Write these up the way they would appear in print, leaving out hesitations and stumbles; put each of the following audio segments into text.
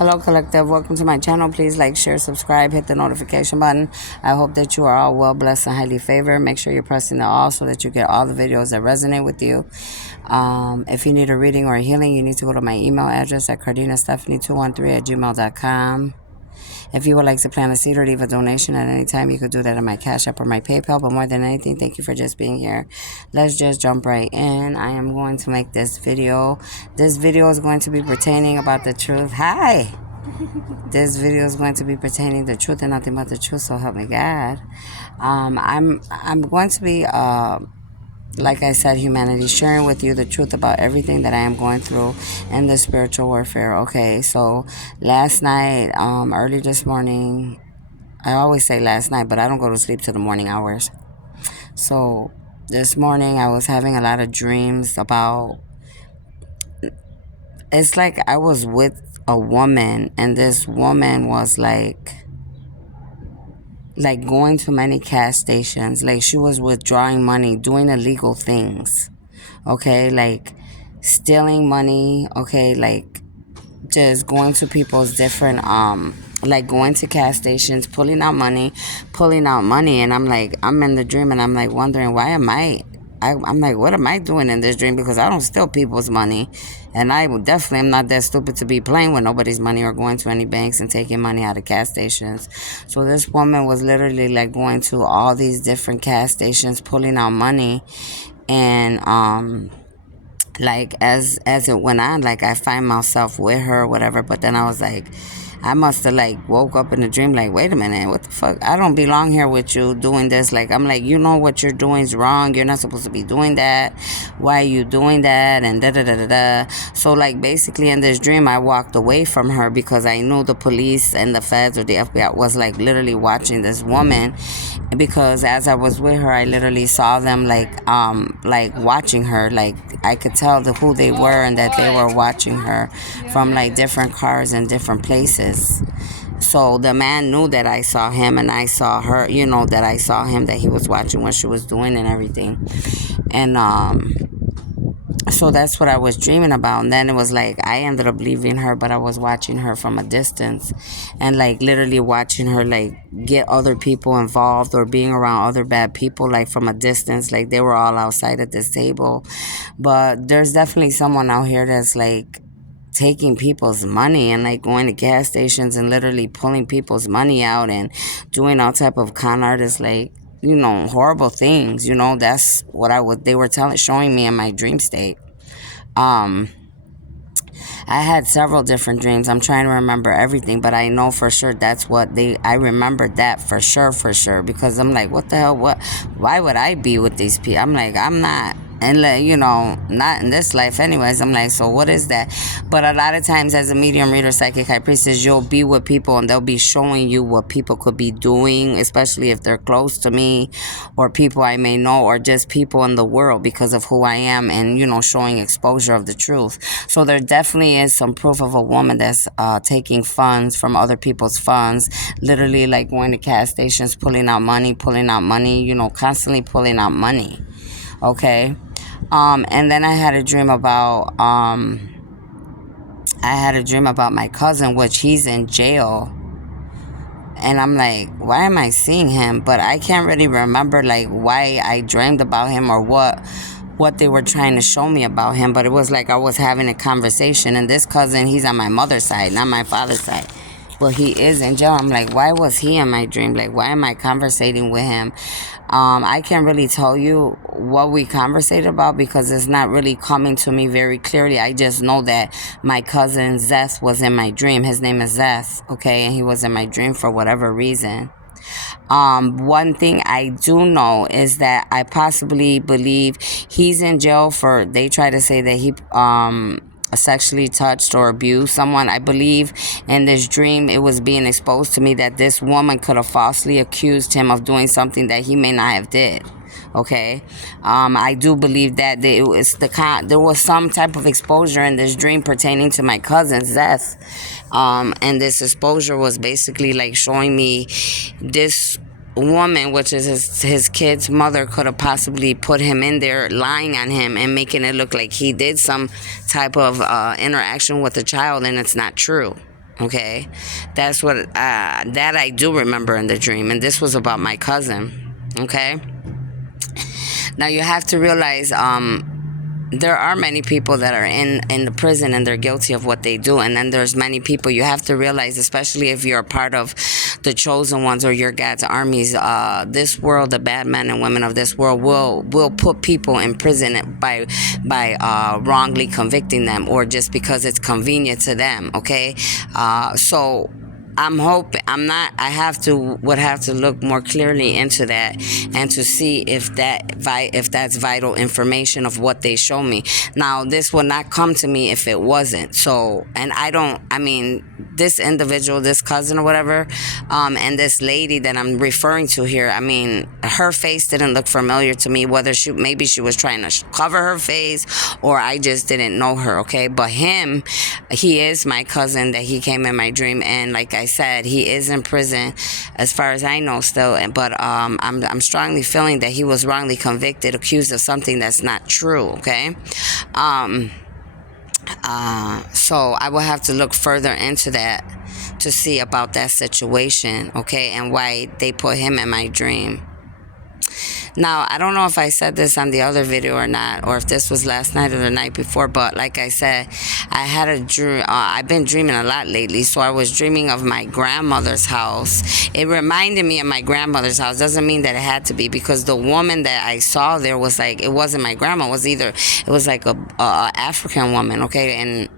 Hello, collective. Welcome to my channel. Please like, share, subscribe, hit the notification button. I hope that you are all well blessed and highly favored. Make sure you're pressing the all so that you get all the videos that resonate with you. If you need a reading or a healing, you need to go to my email address at cardinastephanie213@gmail.com. If you would like to plant a seed or leave a donation at any time, you could do that on my Cash App or my PayPal. But more than anything, thank you for just being here. Let's just jump right in. I am going to make this video. This video is going to be pertaining about the truth. Hi! This video is going to be pertaining the truth and nothing but the truth, so help me God. I'm going to be like I said, humanity, sharing with you the truth about everything that I am going through in the spiritual warfare. Okay, so last night, early this morning, I always say last night, but I don't go to sleep till the morning hours. So this morning I was having a lot of dreams about, it's like I was with a woman, and this woman was like going to many gas stations. Like, she was withdrawing money, doing illegal things, okay, like stealing money, okay, like just going to people's different like going to gas stations, pulling out money. And I'm like, I'm in the dream, and I'm like wondering, why am I'm like, what am I doing in this dream? Because I don't steal people's money, and I definitely am not that stupid to be playing with nobody's money or going to any banks and taking money out of gas stations. So this woman was literally like going to all these different gas stations, pulling out money, and like as it went on, like I find myself with her or whatever. But then I was like, I must have like woke up in a dream like, wait a minute, what the fuck? I don't belong here with you doing this. Like, I'm like, you know what you're doing is wrong. You're not supposed to be doing that. Why are you doing that? And da da da da da. So like basically in this dream, I walked away from her because I knew the police and the feds or the FBI was like literally watching this woman. Because as I was with her, I literally saw them like watching her. Like, I could tell who they were and that they were watching her from like different cars and different places. So the man knew that I saw him, and I saw her, you know, that I saw him, that he was watching what she was doing and everything. And so that's what I was dreaming about. And then it was like I ended up leaving her, but I was watching her from a distance, and like literally watching her like get other people involved or being around other bad people, like from a distance. Like, they were all outside at this table. But there's definitely someone out here that's like taking people's money and like going to gas stations and literally pulling people's money out and doing all type of con artists, like, you know, horrible things. You know, that's what they were showing me in my dream state. I had several different dreams. I'm trying to remember everything, but I know for sure that's what I remembered that for sure, because I'm like, what the hell, why would I be with these people? I'm like, I'm not, and you know, not in this life anyways. I'm like, so what is that? But a lot of times as a medium, reader, psychic, high priestess, you'll be with people and they'll be showing you what people could be doing, especially if they're close to me or people I may know, or just people in the world because of who I am, and, you know, showing exposure of the truth. So there definitely is some proof of a woman that's taking funds from other people's funds, literally like going to gas stations, pulling out money, you know, constantly pulling out money. Okay. And then I had a dream about my cousin, which he's in jail. And I'm like, why am I seeing him? But I can't really remember like why I dreamed about him or what they were trying to show me about him. But it was like I was having a conversation, and this cousin, he's on my mother's side, not my father's side. Well, he is in jail. I'm like, why was he in my dream? Like, why am I conversating with him? I can't really tell you what we conversated about because it's not really coming to me very clearly. I just know that my cousin Zeth was in my dream. His name is Zeth, okay? And he was in my dream for whatever reason. One thing I do know is that I possibly believe he's in jail for, they try to say that he sexually touched or abused someone. I believe in this dream it was being exposed to me that this woman could have falsely accused him of doing something that he may not have did. Okay, I do believe that it was there was some type of exposure in this dream pertaining to my cousin's death, and this exposure was basically like showing me this woman, which is his kid's mother, could have possibly put him in there, lying on him and making it look like he did some type of interaction with the child, and it's not true. Okay, that's what that I do remember in the dream, and this was about my cousin. Okay, now you have to realize there are many people that are in the prison and they're guilty of what they do, and then there's many people you have to realize, especially if you're a part of the chosen ones or your God's armies. This world, the bad men and women of this world will put people in prison by wrongly convicting them or just because it's convenient to them. Okay, so I'm hoping I'm not. I would have to look more clearly into that and to see if that's vital information of what they show me. Now, this would not come to me if it wasn't. So, and I don't. I mean, this individual, this cousin or whatever, and this lady that I'm referring to here. I mean, her face didn't look familiar to me. Whether maybe she was trying to cover her face or I just didn't know her. Okay, but he is my cousin that he came in my dream, and like I said, he is in prison as far as I know still, but I'm strongly feeling that he was wrongly convicted, accused of something that's not true. Okay, so I will have to look further into that to see about that situation. Okay, and why they put him in my dream. Now, I don't know if I said this on the other video or not, or if this was last night or the night before, but like I said, I had a dream. I've been dreaming a lot lately, so I was dreaming of my grandmother's house. It reminded me of my grandmother's house. Doesn't mean that it had to be, because the woman that I saw there was like, it wasn't my grandma, it was like a African woman, okay, and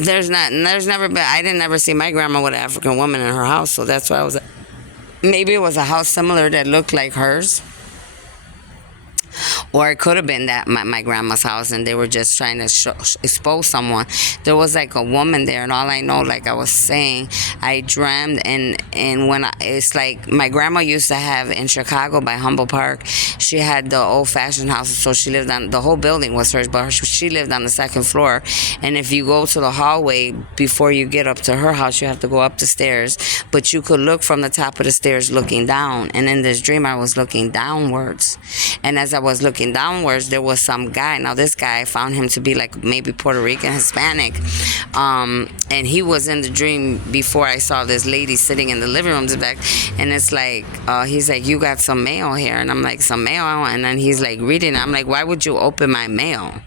I didn't ever see my grandma with an African woman in her house, so that's why I was. Maybe it was a house similar that looked like hers. Or it could have been that my grandma's house and they were just trying to expose someone. There was like a woman there, and all I know, like I was saying, I dreamed, and it's like my grandma used to have in Chicago by Humboldt Park, she had the old-fashioned house, so she lived on, the whole building was hers, but she lived on the second floor, and if you go to the hallway before you get up to her house, you have to go up the stairs, but you could look from the top of the stairs looking down, and in this dream I was looking downwards, and as I was looking downwards, there was some guy. Now this guy, I found him to be like maybe Puerto Rican, Hispanic, and he was in the dream before I saw this lady sitting in the living room back, and it's like he's like, you got some mail here, and I'm like, some mail, and then he's like reading it. I'm like, why would you open my mail?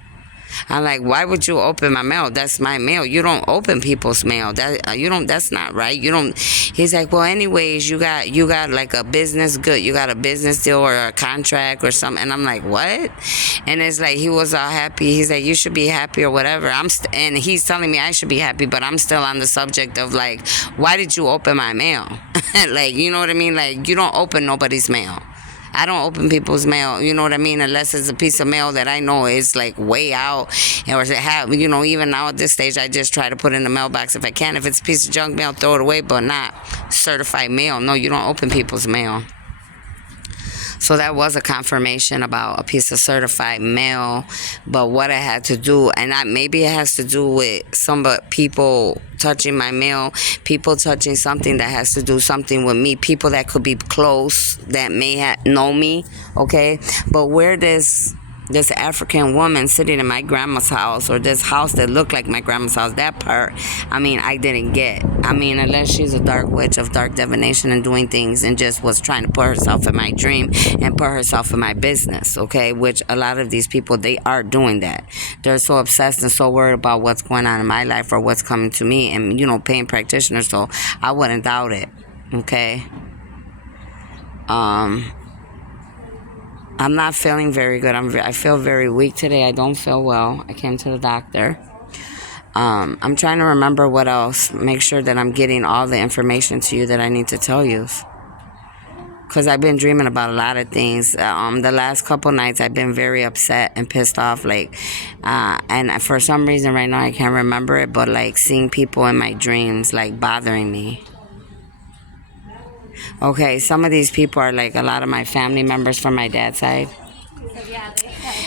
I'm like, why would you open my mail? That's my mail. You don't open people's mail. You don't. That's not right. You don't. He's like, well, anyways, you got like a business good. You got a business deal or a contract or something. And I'm like, what? And it's like he was all happy. He's like, you should be happy or whatever. And he's telling me I should be happy, but I'm still on the subject of like, why did you open my mail? Like, you know what I mean? Like, you don't open nobody's mail. I don't open people's mail, you know what I mean, unless it's a piece of mail that I know is like way out, or even now at this stage, I just try to put it in the mailbox if I can. If it's a piece of junk mail, throw it away, but not certified mail. No, you don't open people's mail. So that was a confirmation about a piece of certified mail, but what it had to do, and maybe it has to do with people touching my mail, people touching something that has to do something with me, people that could be close, that may know me, okay? But where this African woman sitting in my grandma's house, or this house that looked like my grandma's house, that part, I mean, I didn't get. I mean, unless she's a dark witch of dark divination and doing things and just was trying to put herself in my dream and put herself in my business, okay? Which a lot of these people, they are doing that. They're so obsessed and so worried about what's going on in my life or what's coming to me, and, paying practitioners, so I wouldn't doubt it, okay? I'm not feeling very good. I feel very weak today. I don't feel well. I came to the doctor. I'm trying to remember what else. Make sure that I'm getting all the information to you that I need to tell you. Because I've been dreaming about a lot of things. The last couple nights, I've been very upset and pissed off. And for some reason right now, I can't remember it. But seeing people in my dreams, bothering me. Okay, some of these people are a lot of my family members from my dad's side.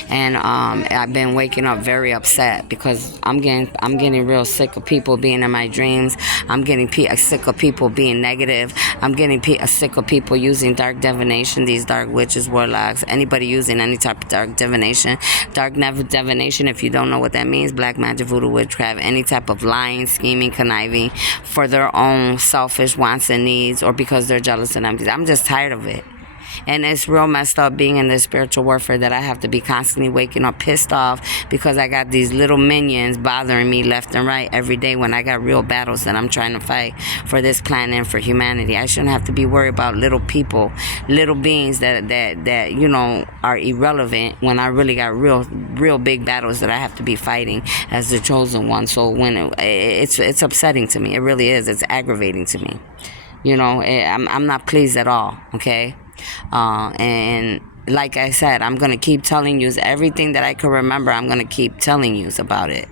And I've been waking up very upset because I'm getting real sick of people being in my dreams. I'm getting sick of people being negative. I'm getting sick of people using dark divination, these dark witches, warlocks, anybody using any type of dark divination. Divination, if you don't know what that means, black magic, voodoo, witchcraft, any type of lying, scheming, conniving for their own selfish wants and needs, or because they're jealous and envious. I'm just tired of it. And it's real messed up being in this spiritual warfare that I have to be constantly waking up pissed off because I got these little minions bothering me left and right every day when I got real battles that I'm trying to fight for this planet and for humanity. I shouldn't have to be worried about little people, little beings that you know are irrelevant when I really got real big battles that I have to be fighting as the chosen one. So when it's upsetting to me. It really is. It's aggravating to me. You know, I'm not pleased at all. Okay. And like I said, I'm going to keep telling you everything that I can remember. I'm going to keep telling you about it.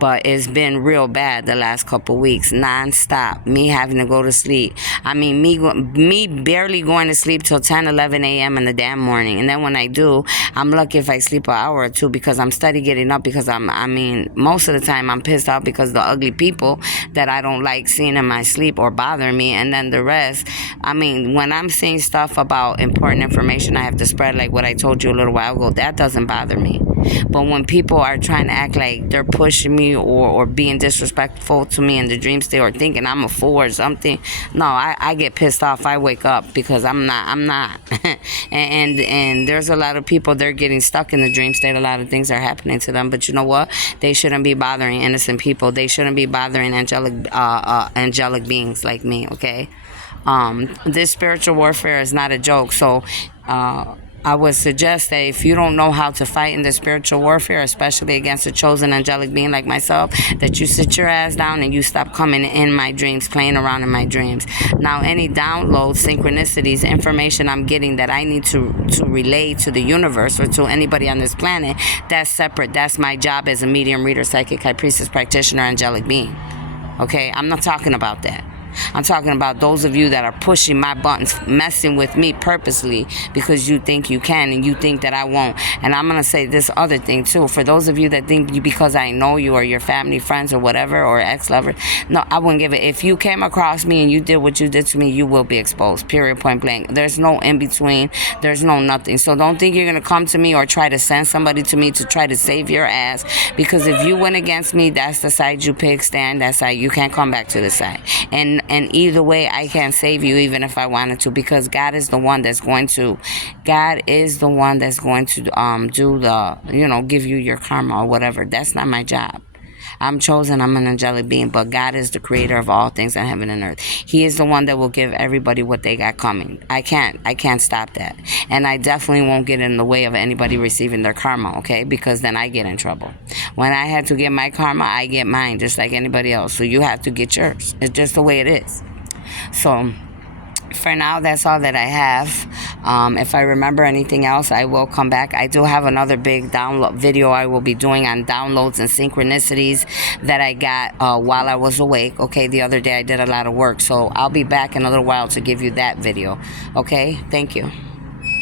But it's been real bad the last couple weeks, nonstop. Me having to go to sleep. I mean, me barely going to sleep till 10, 11 a.m. in the damn morning. And then when I do, I'm lucky if I sleep an hour or two because I'm steady getting up because most of the time I'm pissed off because the ugly people that I don't like seeing in my sleep or bothering me. And then the rest, when I'm seeing stuff about important information I have to spread, like what I told you a little while ago, that doesn't bother me. But when people are trying to act like they're pushing me or being disrespectful to me in the dream state or thinking I'm a fool or something, no, I get pissed off. I wake up because I'm not. and there's a lot of people, they're getting stuck in the dream state. A lot of things are happening to them. But you know what? They shouldn't be bothering innocent people. They shouldn't be bothering angelic beings like me, okay? This spiritual warfare is not a joke. So I would suggest that if you don't know how to fight in the spiritual warfare, especially against a chosen angelic being like myself, that you sit your ass down and you stop coming in my dreams, playing around in my dreams. Now, any downloads, synchronicities, information I'm getting that I need to relay to the universe or to anybody on this planet, that's separate. That's my job as a medium, reader, psychic, high priestess, practitioner, angelic being. Okay? I'm not talking about that. I'm talking about those of you that are pushing my buttons, messing with me purposely because you think you can and you think that I won't. And I'm going to say this other thing too. For those of you that think because I know you or your family, friends or whatever, or ex-lover, no, I wouldn't give it. If you came across me and you did what you did to me, you will be exposed, period, point blank. There's no in between. There's no nothing. So don't think you're going to come to me or try to send somebody to me to try to save your ass, because if you went against me, that's the side you pick, stand that side. You can't come back to the side. And either way, I can't save you even if I wanted to, because God is the one that's going to do the, give you your karma or whatever. That's not my job. I'm chosen, I'm an angelic being, but God is the creator of all things in heaven and earth. He is the one that will give everybody what they got coming. I can't stop that. And I definitely won't get in the way of anybody receiving their karma, okay? Because then I get in trouble. When I had to get my karma, I get mine just like anybody else. So you have to get yours. It's just the way it is. So for now, that's all that I have. If I remember anything else, I will come back. I do have another big download video I will be doing on downloads and synchronicities that I got while I was awake. Okay, the other day I did a lot of work, so I'll be back in a little while to give you that video. Okay, thank you.